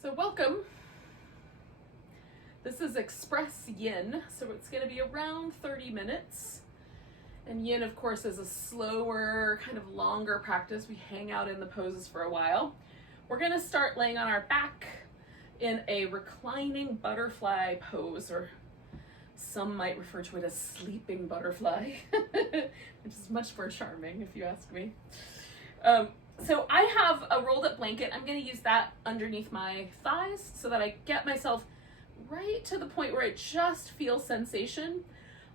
So welcome. This is Express Yin, so it's going to be around 30 minutes. And Yin, of course, is a slower, kind of longer practice. We hang out in the poses for a while. We're going to start laying on our back in a reclining butterfly pose, or some might refer to it as sleeping butterfly, which is much more charming if you ask me. So I have a rolled up blanket. I'm going to use that underneath my thighs so that I get myself right to the point where I just feel sensation.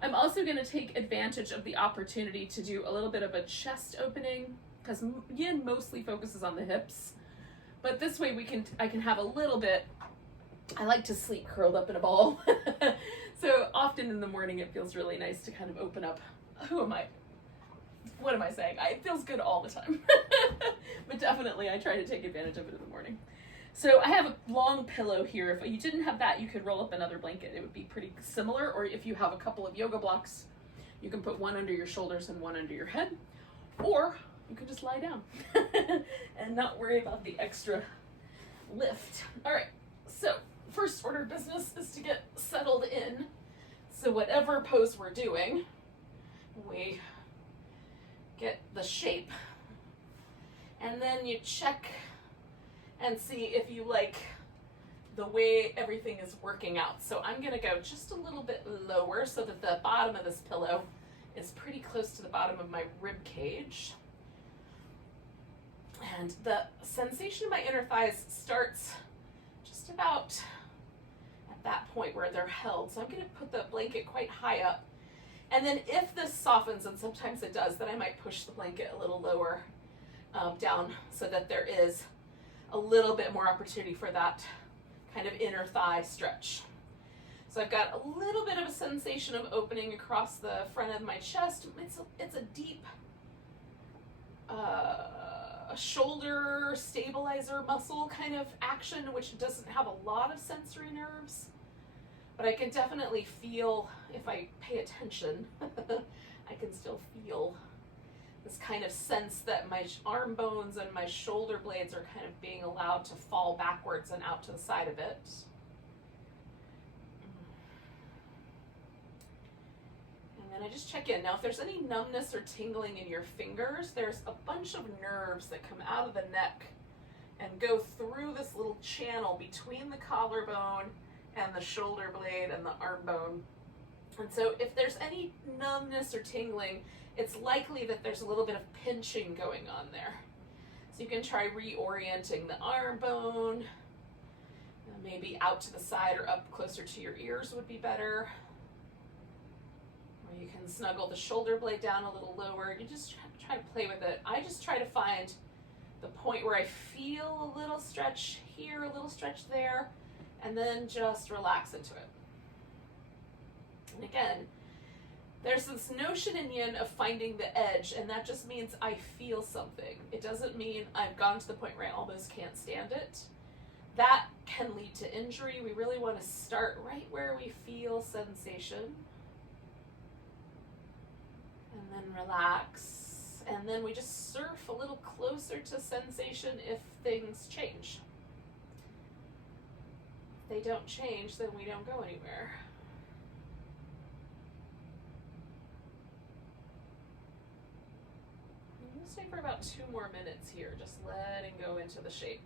I'm also going to take advantage of the opportunity to do a little bit of a chest opening, because Yin mostly focuses on the hips, but this way I can have a little bit. I like to sleep curled up in a ball. So often in the morning it feels really nice to kind of open up. What am I saying? It feels good all the time. But definitely I try to take advantage of it in the morning. So I have a long pillow here. If you didn't have that, you could roll up another blanket. It would be pretty similar. Or if you have a couple of yoga blocks, you can put one under your shoulders and one under your head. Or you can just lie down and not worry about the extra lift. All right, so first order of business is to get settled in. So whatever pose we're doing, we get the shape, and then you check and see if you like the way everything is working out. So I'm gonna go just a little bit lower so that the bottom of this pillow is pretty close to the bottom of my rib cage. And the sensation in my inner thighs starts just about at that point where they're held. So I'm gonna put the blanket quite high up. And then if this softens, and sometimes it does, then I might push the blanket a little lower down so that there is a little bit more opportunity for that kind of inner thigh stretch. So I've got a little bit of a sensation of opening across the front of my chest. It's a deep shoulder stabilizer muscle kind of action, which doesn't have a lot of sensory nerves. But I can definitely feel, if I pay attention, I can still feel this kind of sense that my arm bones and my shoulder blades are kind of being allowed to fall backwards and out to the side of it. And then I just check in. Now, if there's any numbness or tingling in your fingers, there's a bunch of nerves that come out of the neck and go through this little channel between the collarbone and the shoulder blade and the arm bone. And so if there's any numbness or tingling, it's likely that there's a little bit of pinching going on there. So you can try reorienting the arm bone, maybe out to the side or up closer to your ears would be better. Or you can snuggle the shoulder blade down a little lower. You just try to play with it. I just try to find the point where I feel a little stretch here, a little stretch there, and then just relax into it. And again, there's this notion in Yin of finding the edge, and that just means I feel something. It doesn't mean I've gone to the point where I almost can't stand it. That can lead to injury. We really want to start right where we feel sensation. And then relax. And then we just surf a little closer to sensation if things change. They don't change, then we don't go anywhere. I'm going to stay for about 2 more minutes here, just letting go into the shape.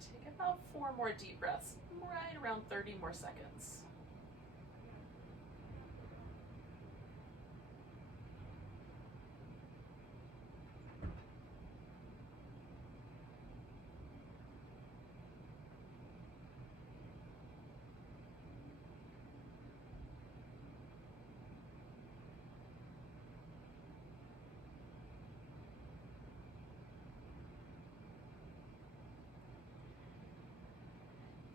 Take about 4 more deep breaths, right around 30 more seconds.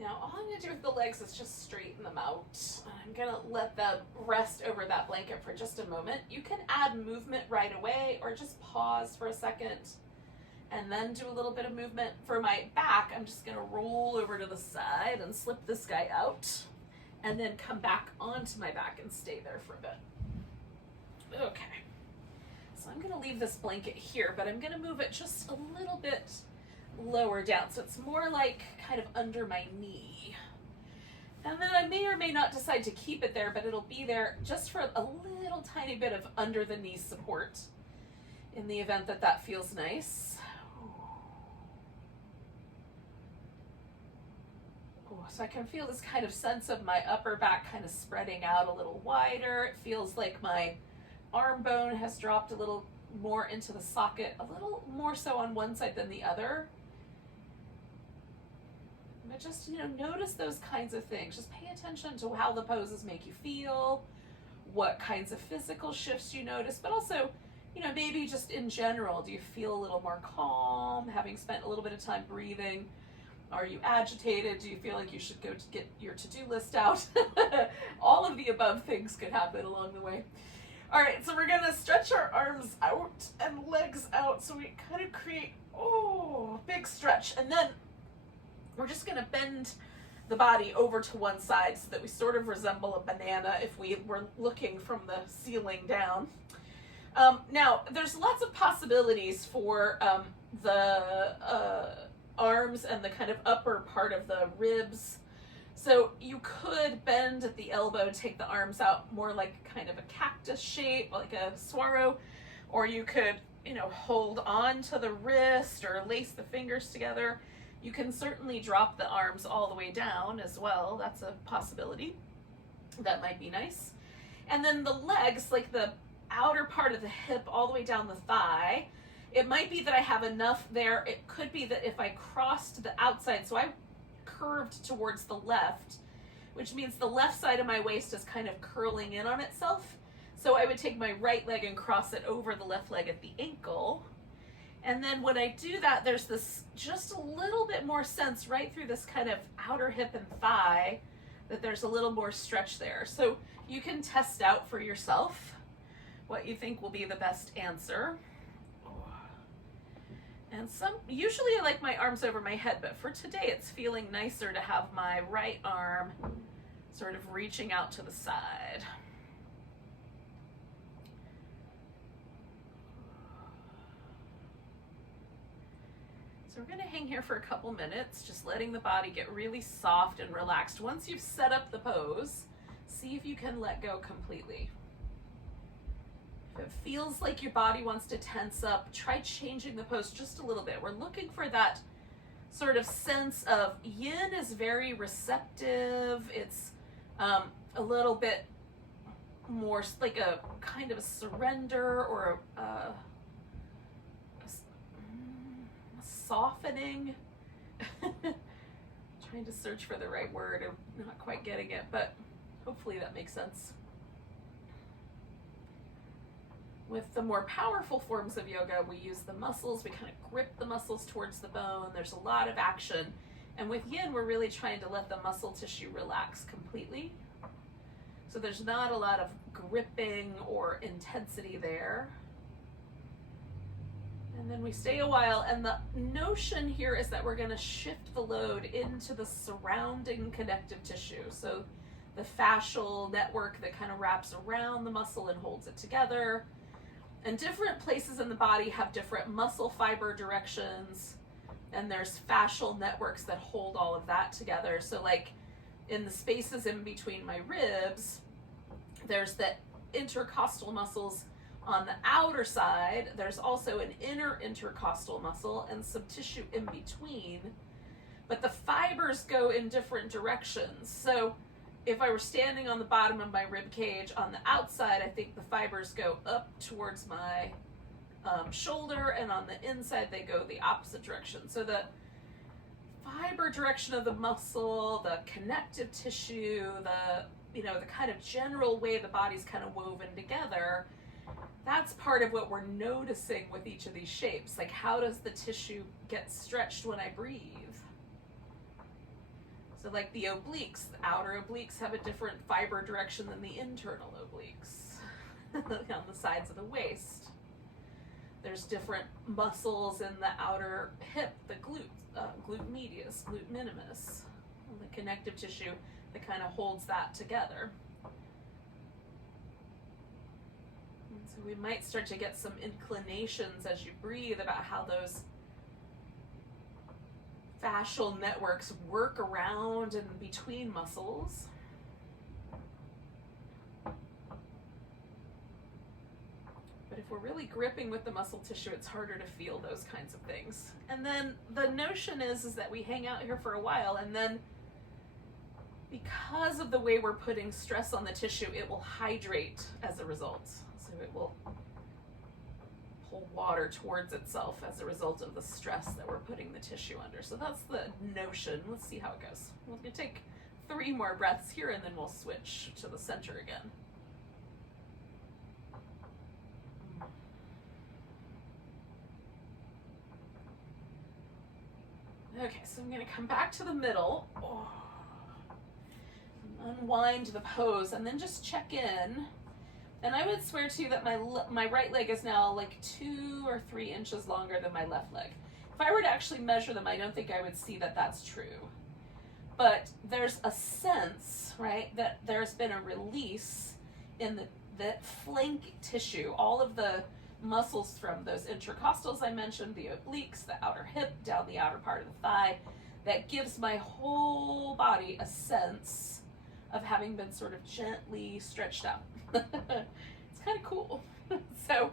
Now all I'm going to do with the legs is just straighten them out. I'm going to let them rest over that blanket for just a moment. You can add movement right away or just pause for a second and then do a little bit of movement. For my back, I'm just going to roll over to the side and slip this guy out and then come back onto my back and stay there for a bit. Okay. So I'm going to leave this blanket here, but I'm going to move it just a little bit lower down, so it's more like kind of under my knee. And then I may or may not decide to keep it there, but it'll be there just for a little tiny bit of under the knee support in the event that that feels nice. So I can feel this kind of sense of my upper back kind of spreading out a little wider. It feels like my arm bone has dropped a little more into the socket, a little more so on one side than the other. But just, notice those kinds of things. Just pay attention to how the poses make you feel, what kinds of physical shifts you notice, but also, maybe just in general, do you feel a little more calm, having spent a little bit of time breathing? Are you agitated? Do you feel like you should go to get your to-do list out? All of the above things could happen along the way. All right, so we're gonna stretch our arms out and legs out, so we kind of create, big stretch, and then we're just going to bend the body over to one side so that we sort of resemble a banana if we were looking from the ceiling down. Now, there's lots of possibilities for the arms and the kind of upper part of the ribs. So you could bend at the elbow, take the arms out more like kind of a cactus shape, like a swallow, or you could, hold on to the wrist or lace the fingers together. You can certainly drop the arms all the way down as well. That's a possibility. That might be nice. And then the legs, like the outer part of the hip all the way down the thigh, it might be that I have enough there. It could be that if I crossed the outside, so I curved towards the left, which means the left side of my waist is kind of curling in on itself. So I would take my right leg and cross it over the left leg at the ankle. And then when I do that, there's this just a little bit more sense right through this kind of outer hip and thigh that there's a little more stretch there. So you can test out for yourself what you think will be the best answer. And usually I like my arms over my head, but for today it's feeling nicer to have my right arm sort of reaching out to the side. So we're going to hang here for a couple minutes, just letting the body get really soft and relaxed. Once you've set up the pose, see if you can let go completely. If it feels like your body wants to tense up, try changing the pose just a little bit. We're looking for that sort of sense of yin is very receptive. It's a little bit more like a kind of a surrender or a softening. Trying to search for the right word. I'm not quite getting it, but hopefully that makes sense. With the more powerful forms of yoga, we use the muscles. We kind of grip the muscles towards the bone. There's a lot of action. And with yin, we're really trying to let the muscle tissue relax completely. So there's not a lot of gripping or intensity there. And then we stay a while, and the notion here is that we're going to shift the load into the surrounding connective tissue. So the fascial network that kind of wraps around the muscle and holds it together. And different places in the body have different muscle fiber directions, and there's fascial networks that hold all of that together. So like in the spaces in between my ribs, there's the intercostal muscles on the outer side. There's also an inner intercostal muscle and some tissue in between, but the fibers go in different directions. So if I were standing on the bottom of my rib cage on the outside, I think the fibers go up towards my shoulder, and on the inside they go the opposite direction. So the fiber direction of the muscle, the connective tissue, the kind of general way the body's kind of woven together, that's part of what we're noticing with each of these shapes. Like, how does the tissue get stretched when I breathe? So like the obliques, the outer obliques have a different fiber direction than the internal obliques on the sides of the waist. There's different muscles in the outer hip, the glute medius, glute minimus, the connective tissue that kind of holds that together. And so we might start to get some inclinations as you breathe about how those fascial networks work around and between muscles. But if we're really gripping with the muscle tissue, it's harder to feel those kinds of things. And then the notion is that we hang out here for a while, and then because of the way we're putting stress on the tissue, it will hydrate as a result. So it will pull water towards itself as a result of the stress that we're putting the tissue under. So that's the notion. Let's see how it goes. We're going to take 3 more breaths here, and then we'll switch to the center again. Okay, so I'm going to come back to the middle, unwind the pose, and then just check in. And I would swear to you that my right leg is now like 2 or 3 inches longer than my left leg. If I were to actually measure them, I don't think I would see that that's true. But there's a sense, right, that there's been a release in the flank tissue, all of the muscles from those intercostals I mentioned, the obliques, the outer hip, down the outer part of the thigh, that gives my whole body a sense of having been sort of gently stretched out. It's kind of cool. So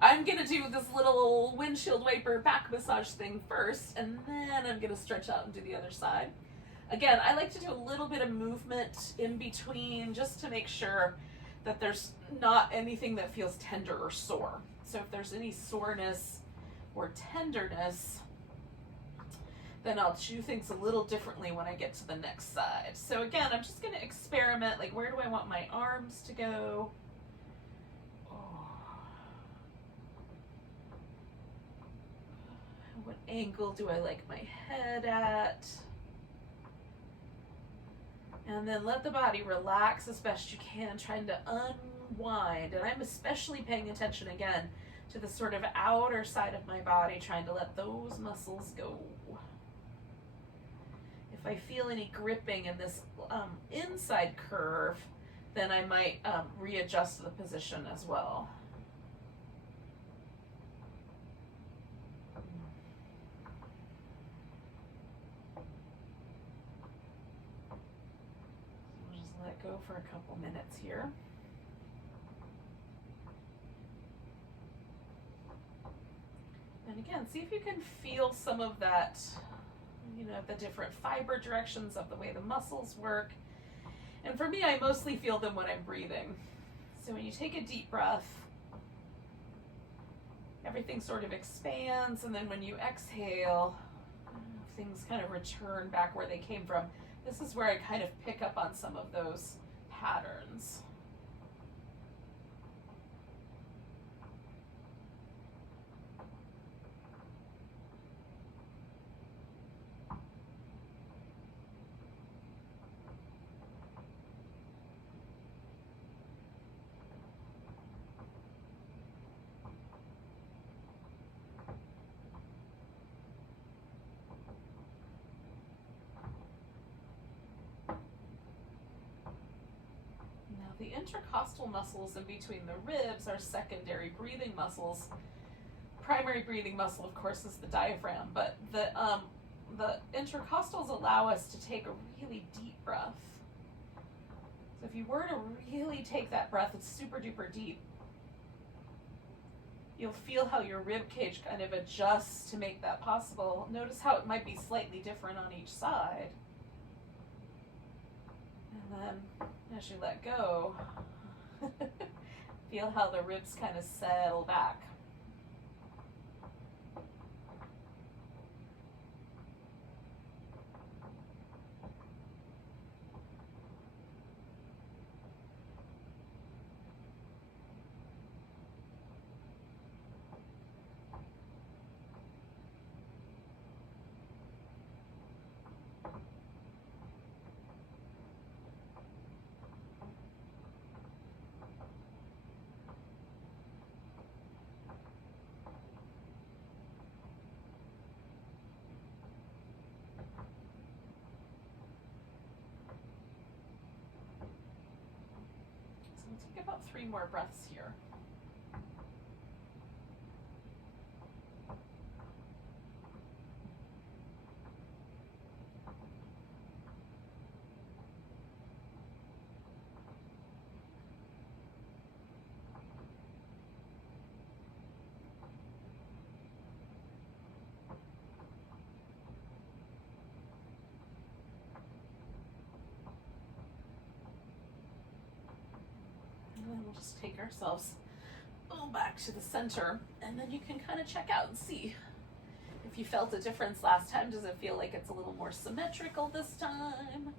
I'm going to do this little windshield wiper back massage thing first, and then I'm going to stretch out and do the other side. Again, I like to do a little bit of movement in between just to make sure that there's not anything that feels tender or sore. So if there's any soreness or tenderness, then I'll do things a little differently when I get to the next side. So again, I'm just going to experiment, like, where do I want my arms to go? What angle do I like my head at? And then let the body relax as best you can, trying to unwind. And I'm especially paying attention again to the sort of outer side of my body, trying to let those muscles go. If I feel any gripping in this inside curve, then I might readjust the position as well. Go for a couple minutes here. And again, see if you can feel some of that, you know, the different fiber directions of the way the muscles work. And for me, I mostly feel them when I'm breathing. So when you take a deep breath, everything sort of expands, and then when you exhale, things kind of return back where they came from. This is where I kind of pick up on some of those patterns. The intercostal muscles in between the ribs are secondary breathing muscles. Primary breathing muscle, of course, is the diaphragm, but the intercostals allow us to take a really deep breath. So if you were to really take that breath, it's super duper deep. You'll feel how your rib cage kind of adjusts to make that possible. Notice how it might be slightly different on each side. And then as you let go, feel how the ribs kind of settle back. take about 3 more breaths here. And then we'll just take ourselves back to the center, and then you can kind of check out and see if you felt a difference last time. Does it feel like it's a little more symmetrical this time?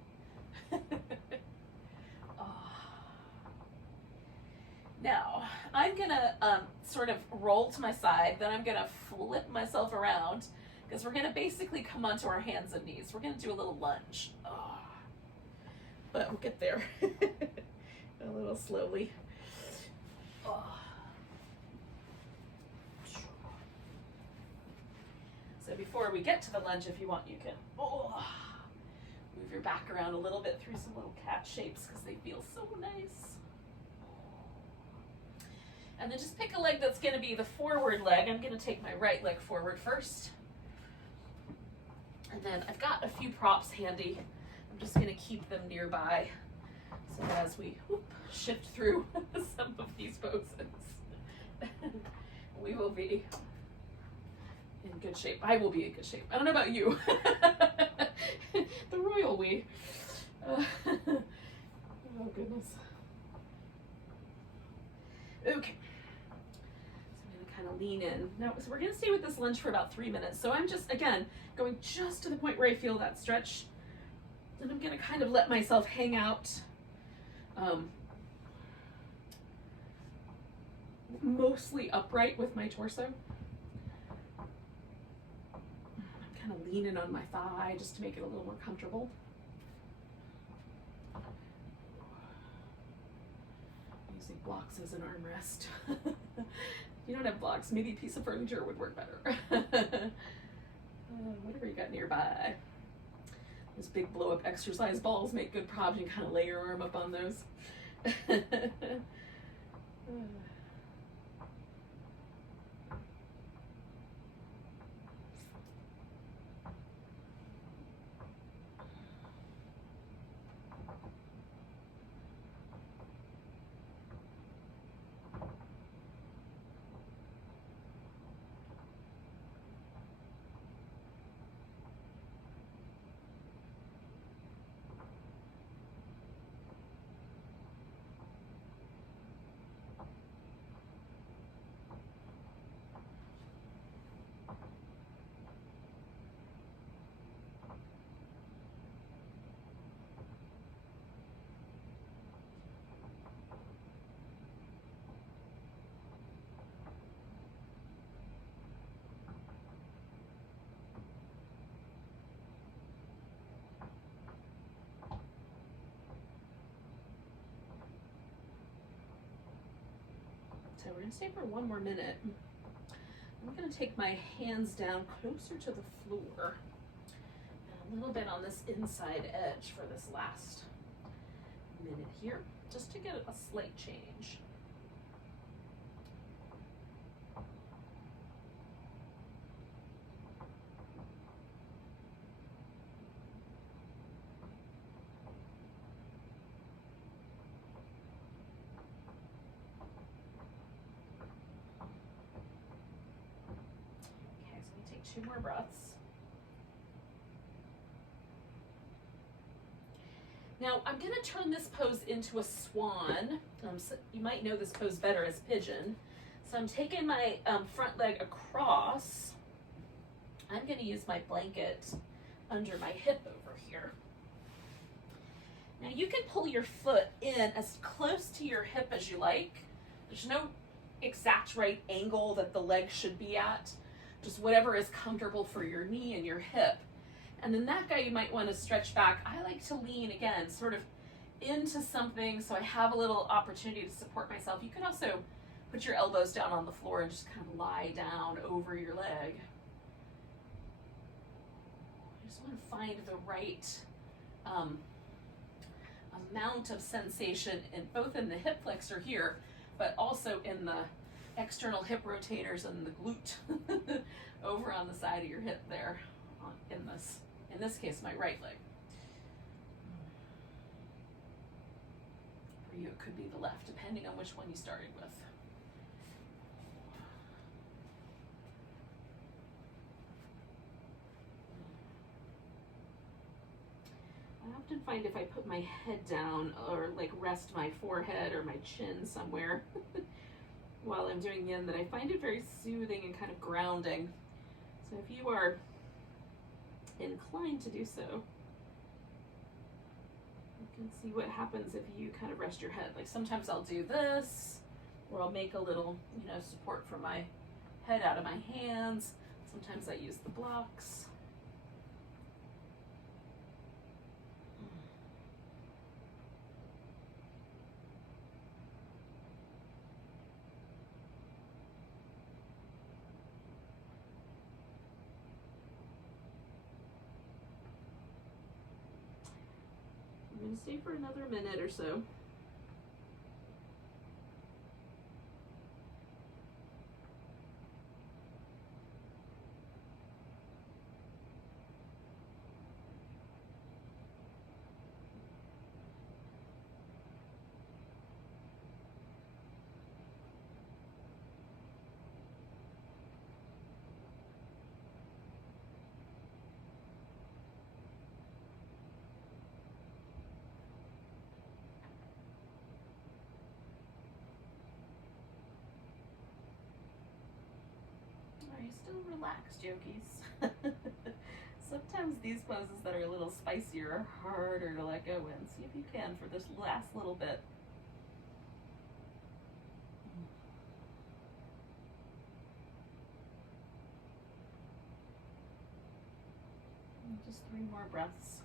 Now, I'm gonna sort of roll to my side, then I'm gonna flip myself around, because we're gonna basically come onto our hands and knees. We're gonna do a little lunge. But we'll get there a little slowly. So before we get to the lunge, if you want, you can move your back around a little bit through some little cat shapes, because they feel so nice. And then just pick a leg that's going to be the forward leg. I'm going to take my right leg forward first. And then I've got a few props handy. I'm just going to keep them nearby, so that as we shift through some of these poses, we will be in good shape. I will be in good shape. I don't know about you. The royal we. Oh goodness. Okay. So I'm going to kind of lean in. Now, so we're going to stay with this lunge for about 3 minutes. So I'm just, again, going just to the point where I feel that stretch. Then I'm going to kind of let myself hang out. Mostly upright with my torso. I'm kind of leaning on my thigh just to make it a little more comfortable. Using blocks as an armrest. You don't have blocks, maybe a piece of furniture would work better. Whatever you got nearby. Those big blow-up exercise balls make good props. You can kind of lay your arm up on those. So we're going to stay for 1 more minute. I'm going to take my hands down closer to the floor and a little bit on this inside edge for this last minute here, just to get a slight change. Okay, so we take 2 more breaths. Now, I'm going to turn this pose into a swan. So you might know this pose better as pigeon. So I'm taking my front leg across. I'm going to use my blanket under my hip over here. Now, you can pull your foot in as close to your hip as you like. There's no exact right angle that the leg should be at. Just whatever is comfortable for your knee and your hip. And then that guy you might want to stretch back. I like to lean again, sort of into something so I have a little opportunity to support myself. You can also put your elbows down on the floor and just kind of lie down over your leg. You just want to find the right amount of sensation in both in the hip flexor here, but also in the external hip rotators and the glute over on the side of your hip there, in this case, my right leg. For you, it could be the left, depending on which one you started with. I often find if I put my head down or like rest my forehead or my chin somewhere while I'm doing yin, that I find it very soothing and kind of grounding. So if you are inclined to do so, you can see what happens if you kind of rest your head. Like sometimes I'll do this, or I'll make a little, support for my head out of my hands. Sometimes I use the blocks. I'm going to stay for another minute or so. Are you still relaxed, yogis? Sometimes these poses that are a little spicier are harder to let go in. See if you can for this last little bit. And just 3 more breaths.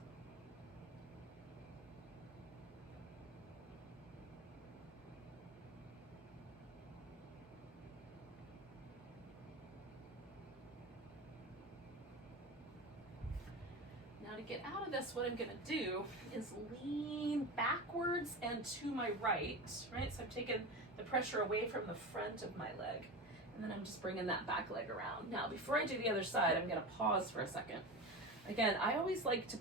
Now to get out of this, what I'm going to do is lean backwards and to my right? So I've taken the pressure away from the front of my leg, and then I'm just bringing that back leg around. Now, before I do the other side, I'm going to pause for a second. Again, I always like to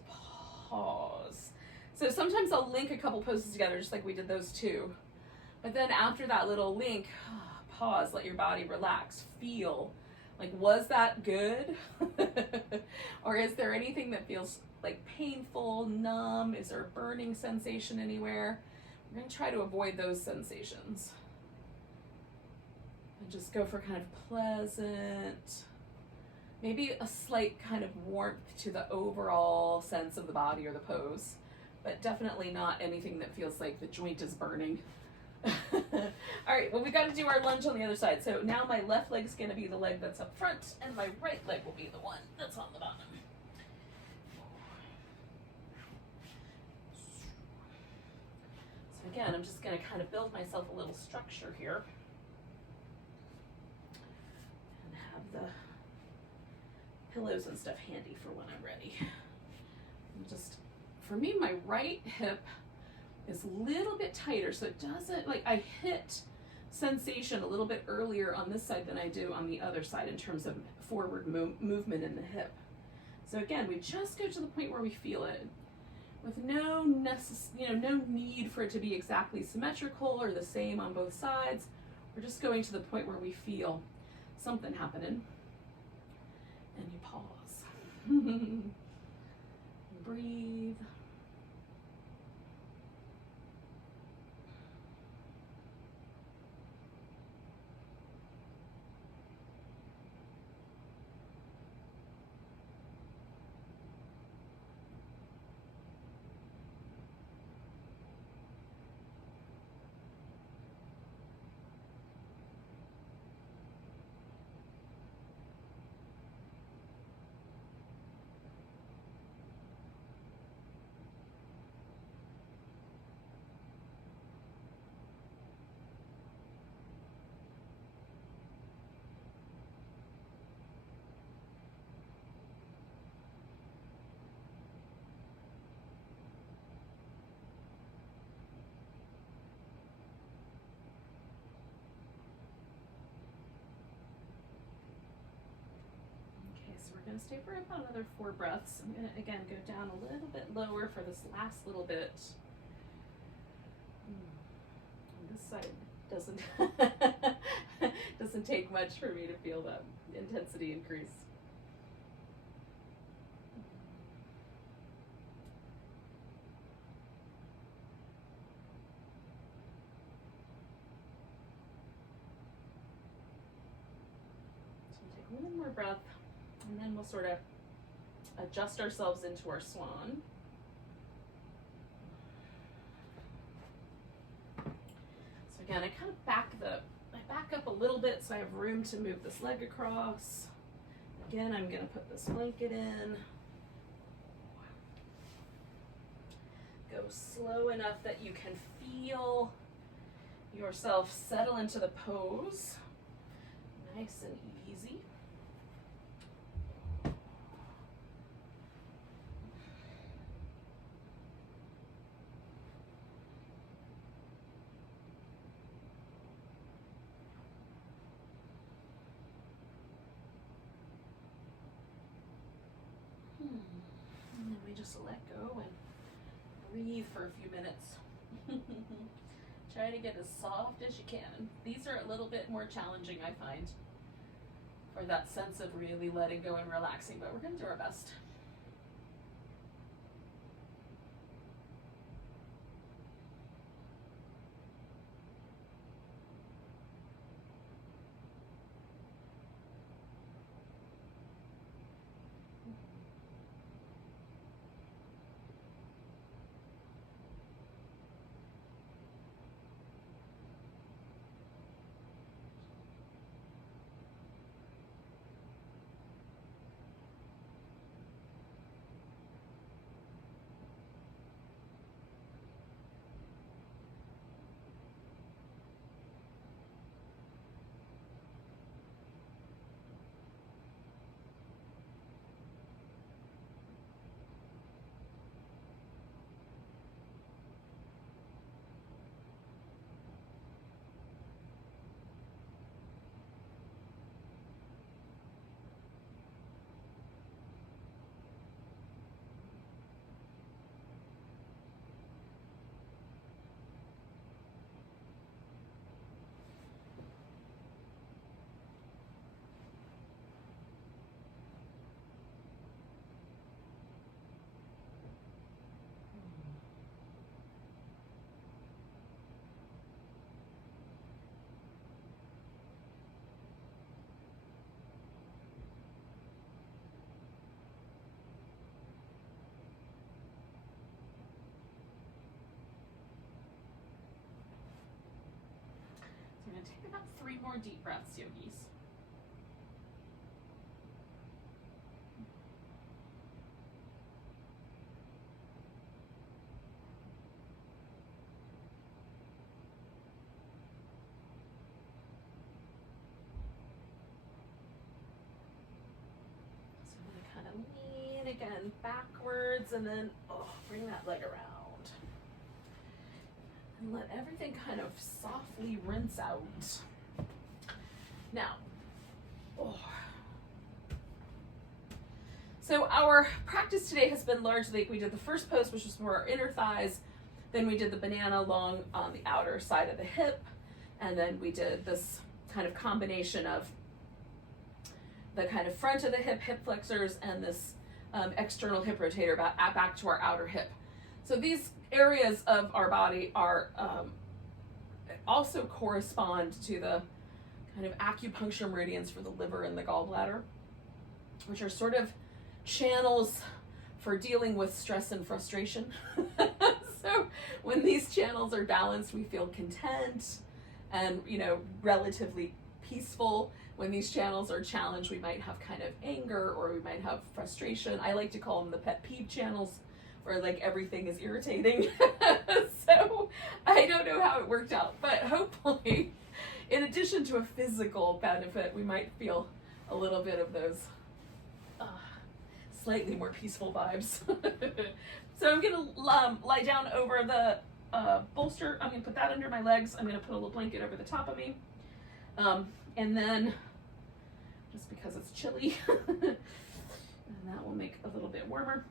pause. So sometimes I'll link a couple poses together, just like we did those two. But then after that little link, pause, let your body relax, feel. Like, was that good? Or is there anything that feels like painful, numb? Is there a burning sensation anywhere? We're going to try to avoid those sensations. And just go for kind of pleasant, maybe a slight kind of warmth to the overall sense of the body or the pose, but definitely not anything that feels like the joint is burning. All right, well, we've got to do our lunge on the other side. So now my left leg's going to be the leg that's up front, and my right leg will be the one that's on the bottom. So again, I'm just going to kind of build myself a little structure here. And have the pillows and stuff handy for when I'm ready. And just, for me, my right hip is a little bit tighter, so it doesn't, like, I hit sensation a little bit earlier on this side than I do on the other side in terms of forward movement in the hip. So again, we just go to the point where we feel it, with no no need for it to be exactly symmetrical or the same on both sides. We're just going to the point where we feel something happening, and you pause. Breathe. going to stay for about another 4 breaths. I'm going to, again, go down a little bit lower for this last little bit. And this side doesn't take much for me to feel that intensity increase. One more breath, and then we'll sort of adjust ourselves into our swan. So again, I kind of back up a little bit so I have room to move this leg across. Again, I'm going to put this blanket in. Go slow enough that you can feel yourself settle into the pose. Nice and easy. And then we just let go and breathe for a few minutes. Try to get as soft as you can. These are a little bit more challenging, I find, for that sense of really letting go and relaxing, but we're going to do our best. I'm going to take about 3 more deep breaths, yogis. So I'm going to kind of lean again backwards and then bring that leg around. And let everything kind of softly rinse out. Now, so our practice today has been largely, we did the first pose, which was for our inner thighs, then we did the banana along on the outer side of the hip, and then we did this kind of combination of the kind of front of the hip, hip flexors, and this external hip rotator back to our outer hip. So these areas of our body are also correspond to the kind of acupuncture meridians for the liver and the gallbladder, which are sort of channels for dealing with stress and frustration. So when these channels are balanced, we feel content and, relatively peaceful. When these channels are challenged, we might have kind of anger or we might have frustration. I like to call them the pet peeve channels, where like everything is irritating. So I don't know how it worked out, but hopefully, in addition to a physical benefit, we might feel a little bit of those slightly more peaceful vibes. So I'm gonna lie down over the bolster. I'm gonna put that under my legs. I'm gonna put a little blanket over the top of me. And then, just because it's chilly, And that will make a little bit warmer.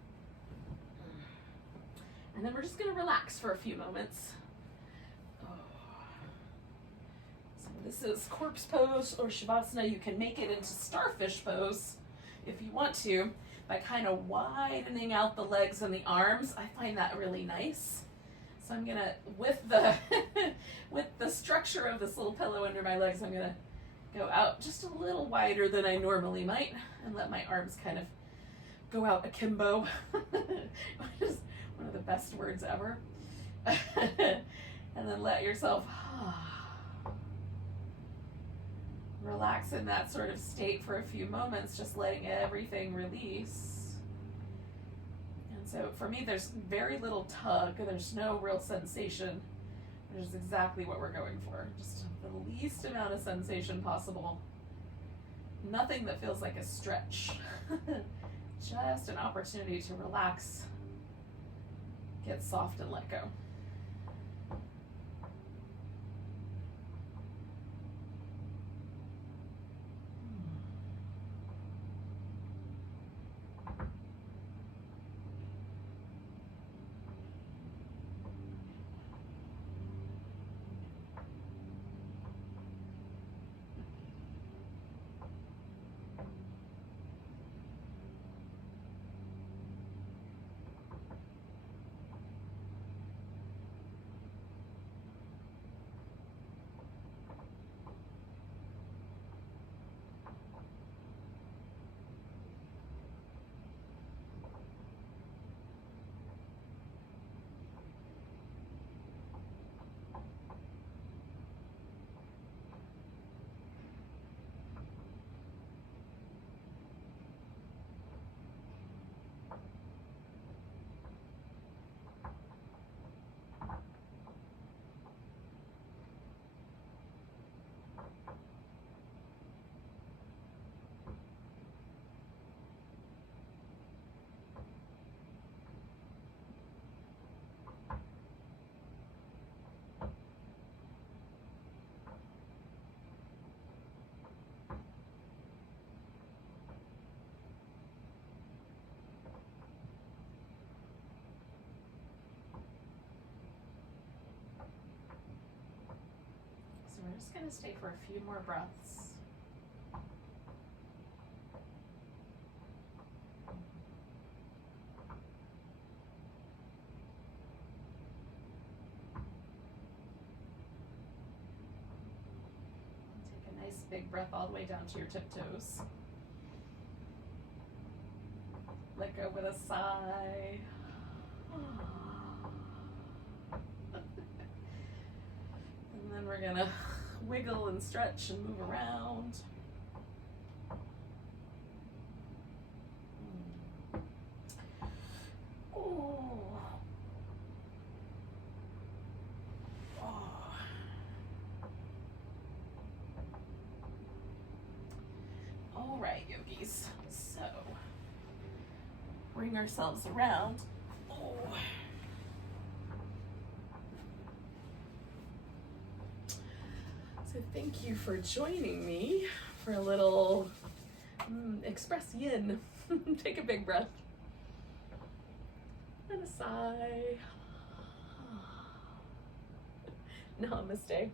And then we're just going to relax for a few moments. So this is corpse pose or shavasana. You can make it into starfish pose if you want to by kind of widening out the legs and the arms. I find that really nice. So I'm gonna, with the with the structure of this little pillow under my legs, I'm gonna go out just a little wider than I normally might and let my arms kind of go out akimbo, which is one of the best words ever. And then let yourself relax in that sort of state for a few moments, just letting everything release. And so for me, there's very little tug, there's no real sensation, which is exactly what we're going for. Just the least amount of sensation possible. Nothing that feels like a stretch. Just an opportunity to relax, get soft, and let go. We're just going to stay for a few more breaths. Take a nice big breath all the way down to your tiptoes. Let go with a sigh. And then we're going to wiggle and stretch and move around. Oh. Oh. All right, yogis. So, bring ourselves around. Oh. So thank you for joining me for a little express yin. Take a big breath. And a sigh. Namaste.